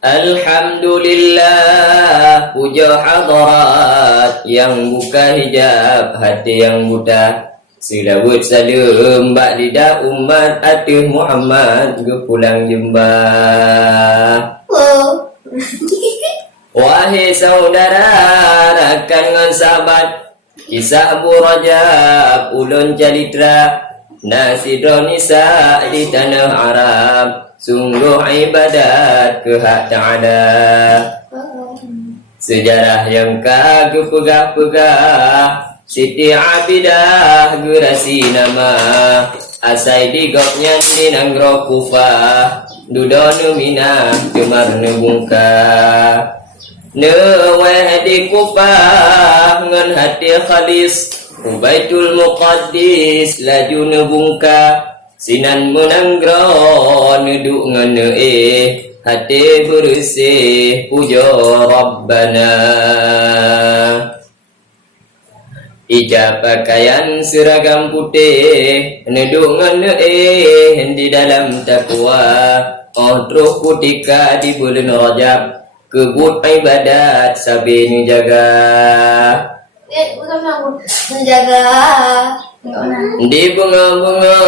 Alhamdulillah, puja hadarat yang buka hijab hati yang buta. Selawat salam bak lidah umat atuh Muhammad ke pulang jembah. Wahai saudara, rakan ngan sahabat, kisah Abu Rajab ulun calitra, Nasidro nisa di tanah Arab, sungguh ibadat ke hak ta'ala. Sejarah yang kagum pegah-pegah, Siti Abidah gerasi nama, asai digoknya di nanggro Kufah, dudonu minah cemar nebungka. Neweh di Kufah ngan hati khalis, Baitul Muqaddis laju nebungka, sinan menanggro neduk ngan hati bersih puja Rabbana. Ijab pakaian seragam putih, neduk ngan di dalam takwa. Terus kutika di bulan Rajab, kebut ibadat sabi jaga. Menjaga Di bunga-bunga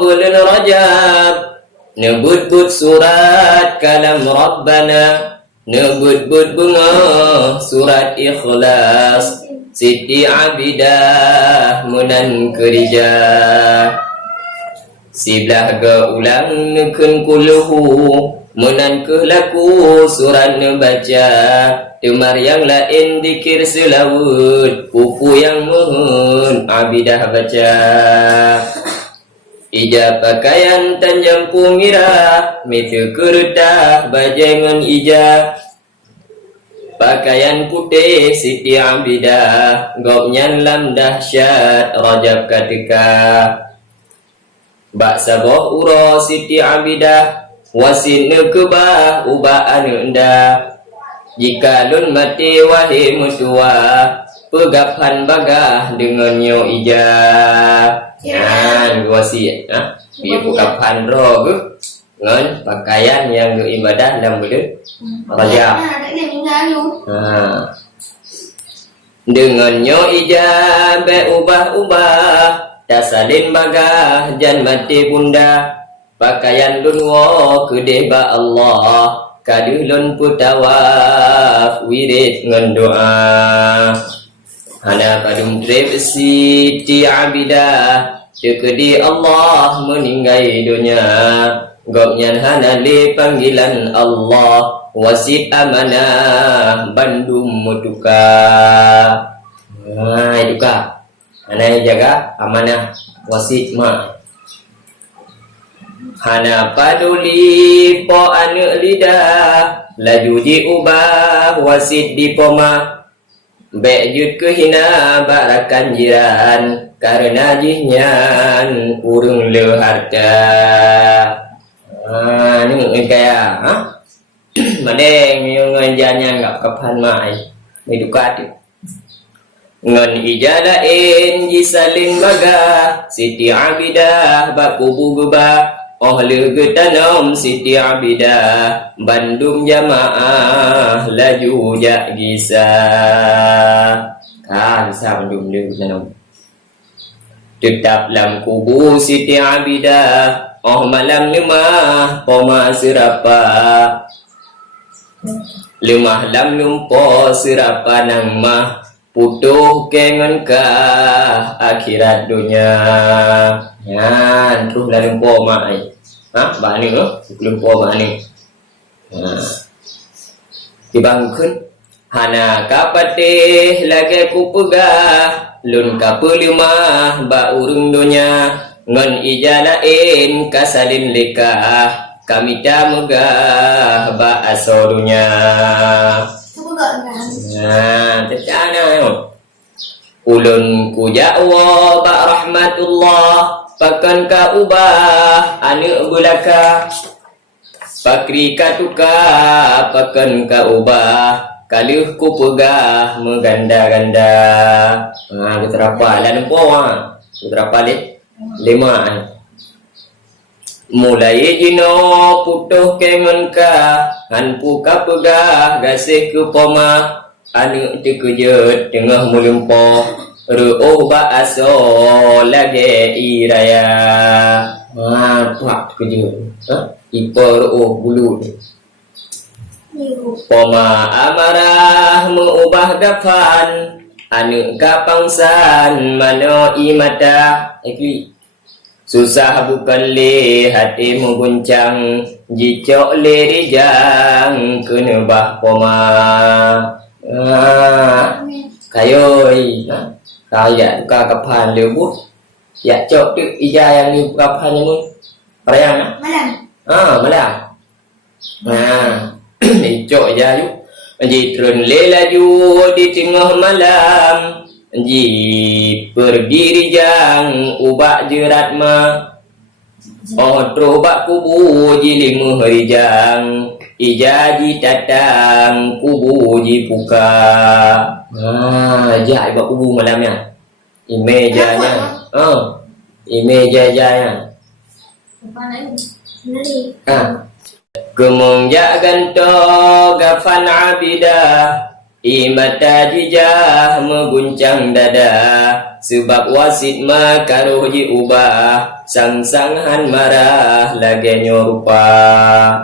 bulan Rajab, nebut-but surat kalam Rabbana, nebut-but bunga surat Ikhlas, Siti Abidah munan kerja. Siblah ga ulang nekun kuluhu, munan ke laku surat nebaca. Temar yang lain dikir selawut, pupu yang mohon Abidah baca. Ijab pakaian tanjam pumirah, mitu kerudah bajengan ijab. Pakaian putih Siti Abidah, gopnyan lam dahsyat Rajab ketika. Bak saboh uro Siti Abidah, wasin nekebah ubaan endah. Jika lun mati wahai mutua, pegapan bagah dengan nyo ijab. Yan wasiat, biar pegapan roh ke ngan pakaian yang beribadah dalam bulan Rajab. Dengan nyo ijab ubah-ubah, tasalin bagah jan mati bunda. Pakaian lun wo kedeh ba Allah, kaduh lun putawaf wirid ngan doa. Hana padum trip Siti Abidah, dekedi Allah meninggai dunia. Gopnyan hana le panggilan Allah, wasit amanah Bandung mutuka. Duka hana jaga amanah wasit ma. Hana paduli po anu lidah, laju diubah wasit di poma. Bejut kehina barakan jiran, karena jihnyan urung le harta. Ini kaya madeng yung nganjanyan ngap kapan mai may dukati ngan ijalain jisalin baga Siti Abidah bakubu geba le getanom Siti Abidah Bandung jamaah laju jak gisa bisa Bandung le getanom tetap lam kubu Siti Abidah malam lemah poma serapa, lemah lam lumpo serapa nang mah, putuh kengen ka akhirat dunia. Yan terus lah lumpo mah ai. Bani lo, lumpo bani. Dibangkun hana kapatih lagi ku pegah, lun kapelimah ba urung dunia. Ngan ijalain kasalin likah, kami dah megah ba asodunya. Tercana ulun ku ja'wa ba rahmatullah, pakan ka ubah anu bulaka. Pakri katuka pakan ka ubah, kaluh ku pegah meganda-ganda. Beberapa lan poa, beberapa le 5 Mulai jino putuh kengon ka hanpu ka pegah gasih ke poma anu tekejut tengah melempoh ru'uh ba'aso lage iraya pak tekejut ipo ru'uh bulu poma amarah mengubah dafan anu kapangsan mano imata susah bukan le hati mengguncang jicok le rijang kenebah poma kayoi kaya kapan lebu ya cok tu ija yang ni kapan ni perayaan malam cok ija yuk jitron le laju di tengah malam ji berdiri jang ubak jerat ma trobak kubu ji lima hari jang ijaji tatang kubu ji buka jai bak kubu malamnya imejanya imejanya kemongjak ganto gafan abidah imata jijah mengguncang dada sebab wasit makaruh ji ubah sang-sanghan marah lagi nyorupa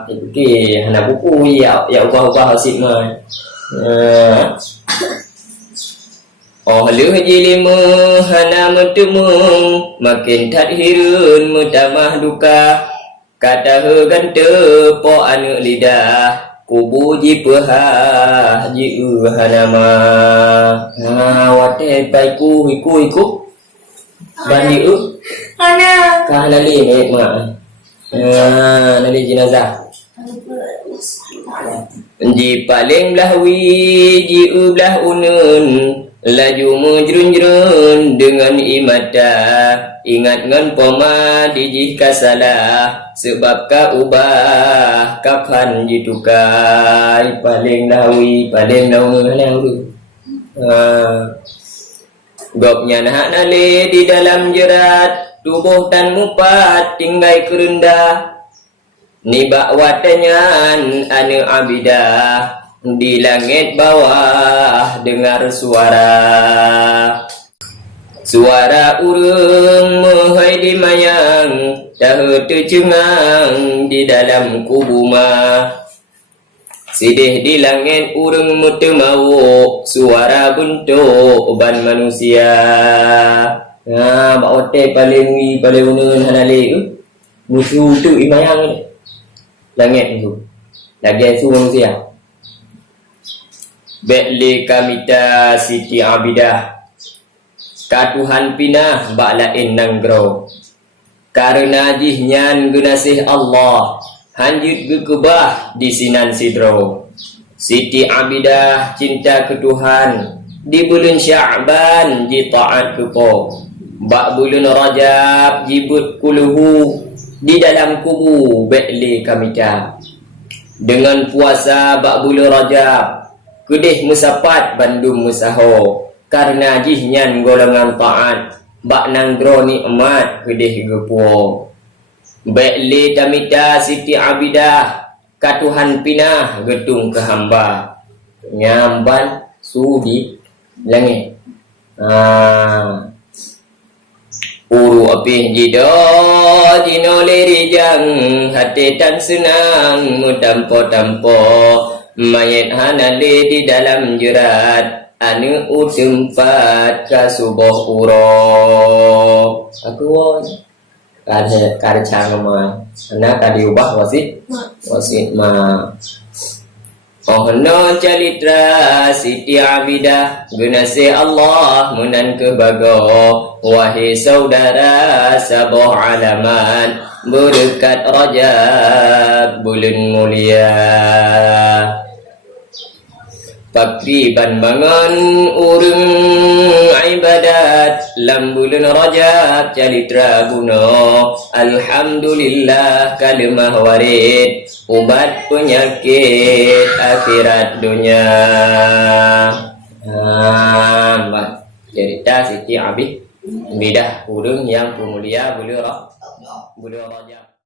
okey hana buku ya ubah wasit mah leuh ji lima hana metemung makin tadhirun mutamah duka kata gante po anu lidah kubu ji pehah ji hanama wate pai ku iku bandi ana ka lali me ma lali jenazah ji paling lahwi ji ublah unun laju mujrun-jrun dengan imata ingat ngan poma dijih kasalah sebab ka ubah kapan jitukai paling lawi paling lawi gopnya nak nale di dalam jerat tubuh tan mupat tinggai kerendah nibak watanyan anu abidah di langit bawah dengar suara urung mohai di mayang tahu tercengang di dalam kubuma sidih di langit urung mutu mau suara bentuk ban manusia mak ote paling unun hanale musuh tu imayang langit tu lagi su manusia Bekli kamita Siti Abidah katuhan pinah bak lain nanggro karena jihnyan gunasih Allah hanjut gekebah di sinan sidro Siti Abidah cinta ke Tuhan di bulan Sya'ban di taat kepo bak bulan Rajab jibut kuluhu di dalam kubu bekli kamita dengan puasa bak bulan Rajab kudih musapat bandum musaho karena jihnyan golongan taat bak nanggro nikmat kudih gepuo bekli tamita Siti Abidah katuhan pinah gedung ke hamba nyamban sudi langit uru apih jido jino lerijang hati tan senang mutampo-tampo mayat hanale di dalam jerat anu utempat kasuboh uro aku kada cangma anak diubah wasit ma no calitra Siti Abidah gunase Allah munan kebago wahai saudara saboh alaman berkat Rajab bulan mulia Pakriban bangun urung ibadat lam bulan Rajab calitra buno alhamdulillah kalimah warid ubat penyakit akhirat dunia. Cerita Siti Abidah urung yang pemulia bulan Rajab.